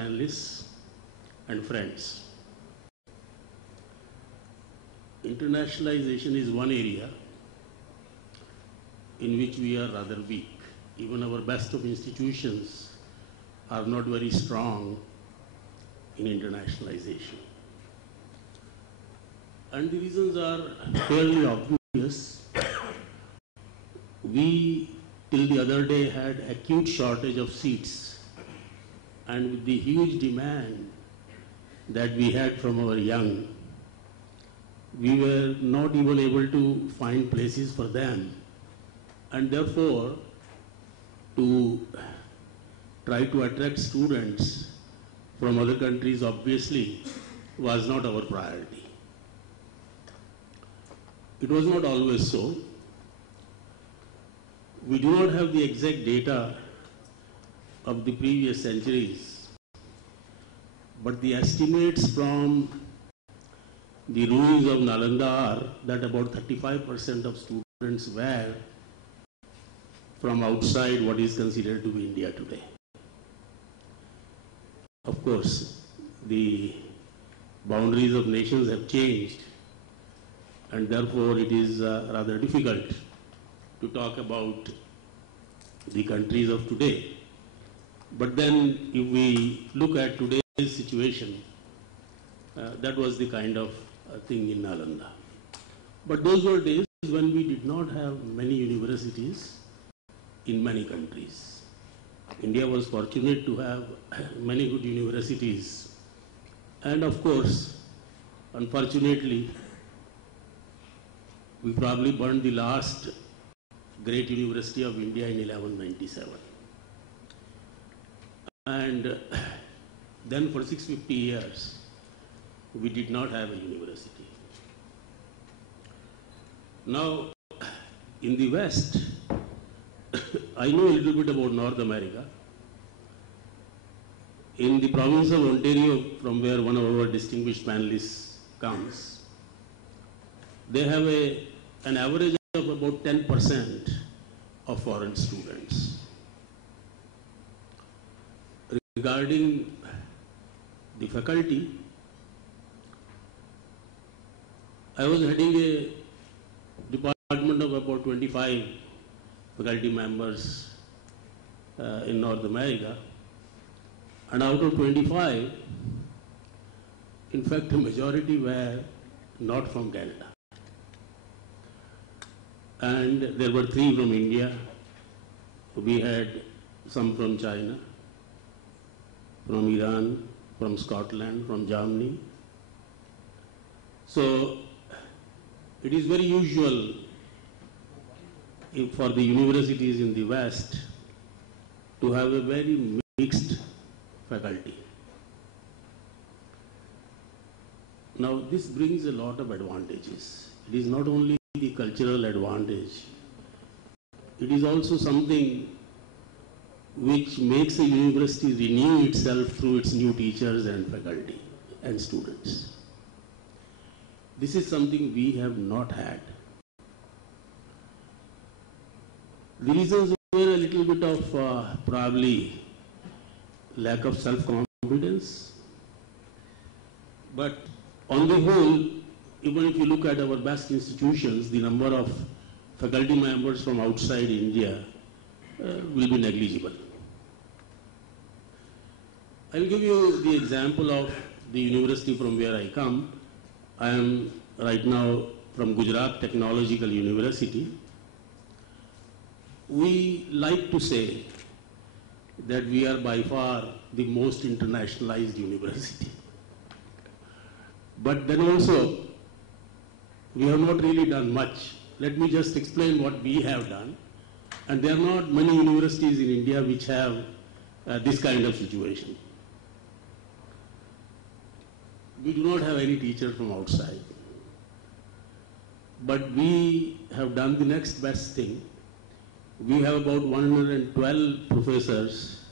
panelists and friends. Internationalization is one area in which we are rather weak. Even our best of institutions are not very strong in internationalization. And the reasons are fairly obvious. We, till the other day, had acute shortage of seats. And with the huge demand that we had from our young, we were not even able to find places for them. And therefore, to try to attract students from other countries obviously was not our priority. It was not always so. We do not have the exact data of the previous centuries, but the estimates from the ruins of Nalanda are that about 35% of students were from outside what is considered to be India today. Of course, the boundaries of nations have changed, and therefore it is rather difficult to talk about the countries of today. But then if we look at today's situation, that was the kind of thing in Nalanda. But those were days when we did not have many universities in many countries. India was fortunate to have many good universities. And of course, unfortunately, we probably burned the last great University of India in 1197. And then for 650 years, we did not have a university. Now, in the West, I know a little bit about North America. In the province of Ontario, from where one of our distinguished panelists comes, they have an average of about 10% of foreign students. Regarding the faculty, I was heading a department of about 25 faculty members in North America, and out of 25, in fact, the majority were not from Canada. And there were 3 from India. We had some from China, from Iran, from Scotland, from Germany. So it is very usual for the universities in the West to have a very mixed faculty. Now this brings a lot of advantages. It is not only the cultural advantage, it is also something which makes a university renew itself through its new teachers and faculty and students. This is something we have not had. The reasons were a little bit of probably lack of self-confidence, but on the whole, even if you look at our best institutions, the number of faculty members from outside India will be negligible. I will give you the example of the university from where I come. I am right now from Gujarat Technological University. We like to say that we are by far the most internationalized university. But then also, we have not really done much. Let me just explain what we have done. And there are not many universities in India which have this kind of situation. We do not have any teacher from outside. But we have done the next best thing. We have about 112 professors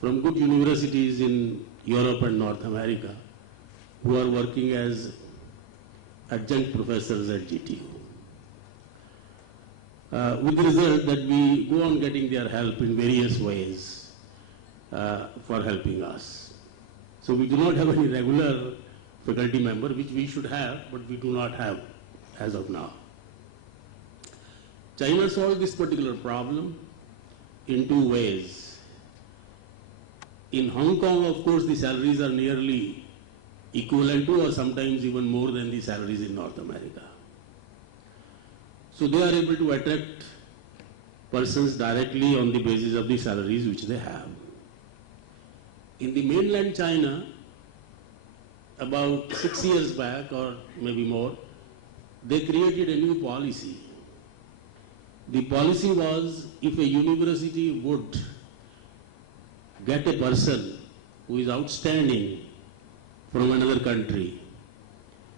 from good universities in Europe and North America who are working as adjunct professors at GTU. With the result that we go on getting their help in various ways for helping us. So we do not have any regular faculty member, which we should have, but we do not have as of now. China solved this particular problem in two ways. In Hong Kong, of course, the salaries are nearly equivalent to or sometimes even more than the salaries in North America. So they are able to attract persons directly on the basis of the salaries which they have. In the mainland China, about 6 years back or maybe more, they created a new policy. The policy was, if a university would get a person who is outstanding from another country,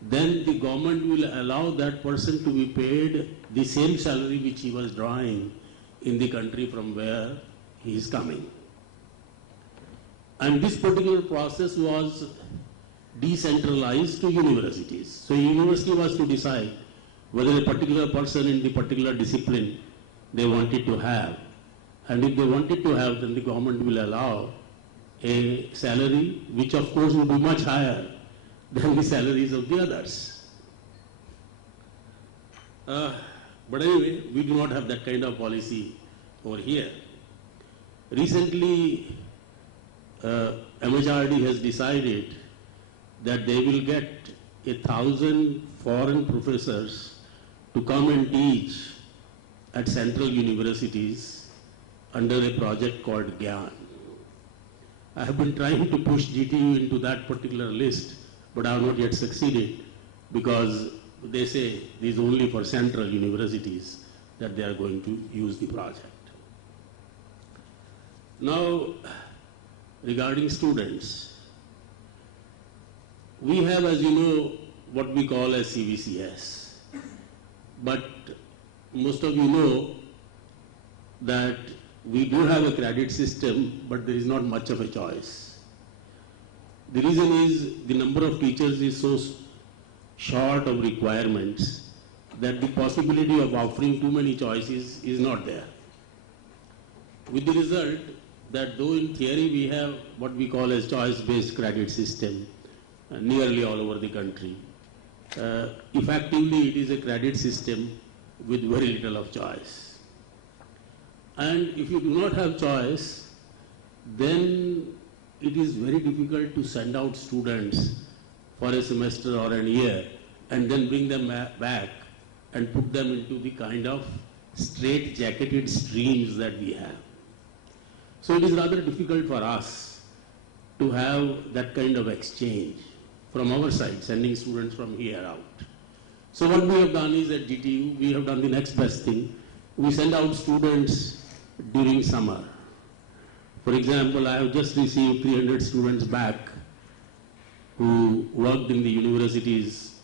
then the government will allow that person to be paid the same salary which he was drawing in the country from where he is coming. And this particular process was decentralized to universities. So a university was to decide whether a particular person in the particular discipline they wanted to have. And if they wanted to have, then the government will allow a salary which of course would be much higher than the salaries of the others. But anyway, we do not have that kind of policy over here. Recently, MHRD has decided that they will get 1,000 foreign professors to come and teach at central universities under a project called GYAN. I have been trying to push GTU into that particular list, but I have not yet succeeded because they say it is only for central universities that they are going to use the project. Now, regarding students, we have, as you know, what we call as CVCS. But most of you know that we do have a credit system, but there is not much of a choice. The reason is the number of teachers is so short of requirements that the possibility of offering too many choices is not there. With the result that though in theory we have what we call as choice-based credit system nearly all over the country, effectively it is a credit system with very little of choice. And if you do not have choice, then it is very difficult to send out students for a semester or a year and then bring them back and put them into the kind of straight-jacketed streams that we have. So it is rather difficult for us to have that kind of exchange from our side, sending students from here out. So what we have done is at GTU, we have done the next best thing. We send out students during summer. For example, I have just received 300 students back who worked in the universities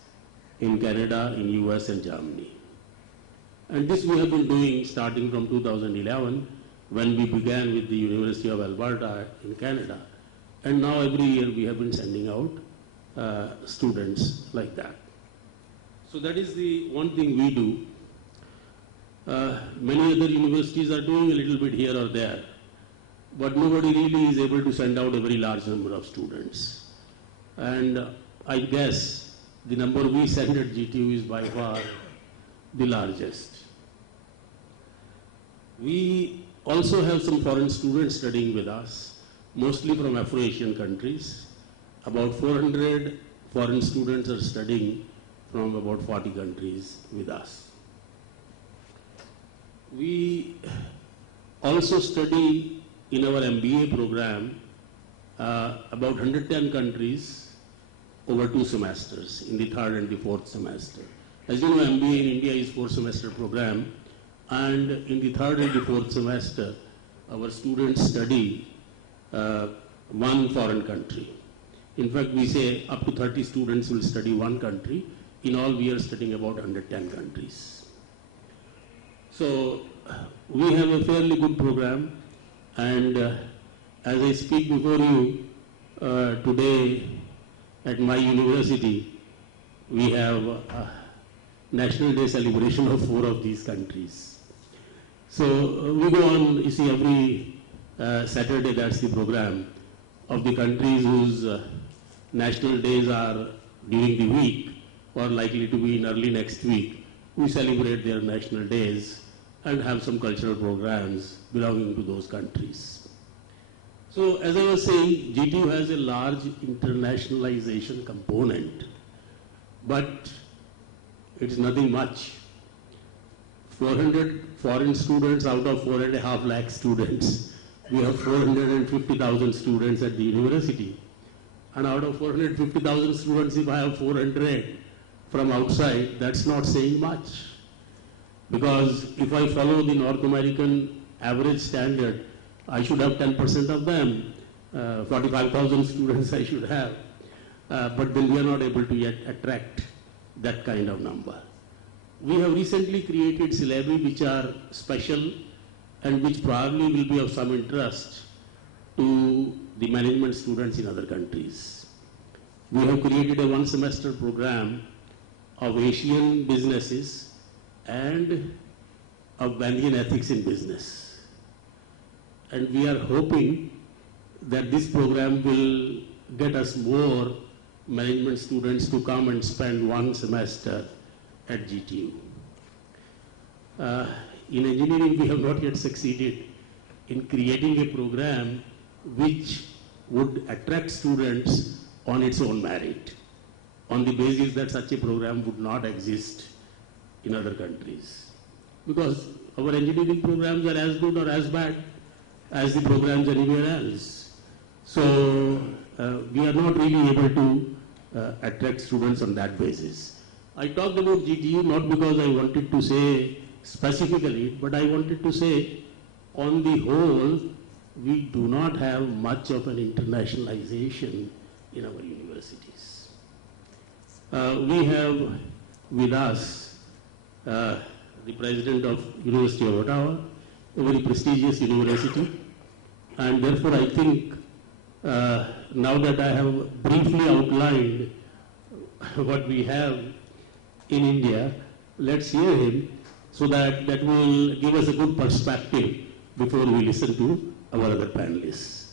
in Canada, in US and Germany. And this we have been doing starting from 2011 when we began with the University of Alberta in Canada. And now every year we have been sending out students like that. So that is the one thing we do. Many other universities are doing a little bit here or there, but nobody really is able to send out a very large number of students. And I guess the number we send at GTU is by far the largest. We also have some foreign students studying with us, mostly from Afro-Asian countries. About 400 foreign students are studying from about 40 countries with us. We also study in our MBA program about 110 countries over 2 semesters, in the 3rd and the 4th semester. As you know, MBA in India is 4-semester program, and in the 3rd and the 4th semester, our students study one foreign country. In fact, we say up to 30 students will study one country. In all, we are studying about 110 countries. So we have a fairly good program, and as I speak before you today at my university, we have a National Day celebration of 4 of these countries. So we go on, you see, every Saturday, that's the program. of the countries whose national days are during the week or likely to be in early next week, we celebrate their national days and have some cultural programs belonging to those countries. So as I was saying, GTU has a large internationalization component, but it's nothing much. 400 foreign students out of 4.5 lakh students. We have 450,000 students at the university. And out of 450,000 students, if I have 400 from outside, that's not saying much. Because if I follow the North American average standard, I should have 10% of them. 45,000 students I should have. But then we are not able to yet attract that kind of number. We have recently created syllabi which are special and which probably will be of some interest to the management students in other countries. We have created a one-semester program of Asian businesses and of Gandhian ethics in business. And we are hoping that this program will get us more management students to come and spend one semester at GTU. In engineering, we have not yet succeeded in creating a program which would attract students on its own merit, on the basis that such a program would not exist in other countries. Because our engineering programs are as good or as bad as the programs anywhere else. So we are not really able to attract students on that basis. I talked about GTU not because I wanted to say specifically, but I wanted to say on the whole, we do not have much of an internationalization in our universities. We have with us the president of University of Ottawa, a very prestigious university, and therefore I think now that I have briefly outlined what we have in India, let's hear him so that will give us a good perspective before we listen to our other panelists.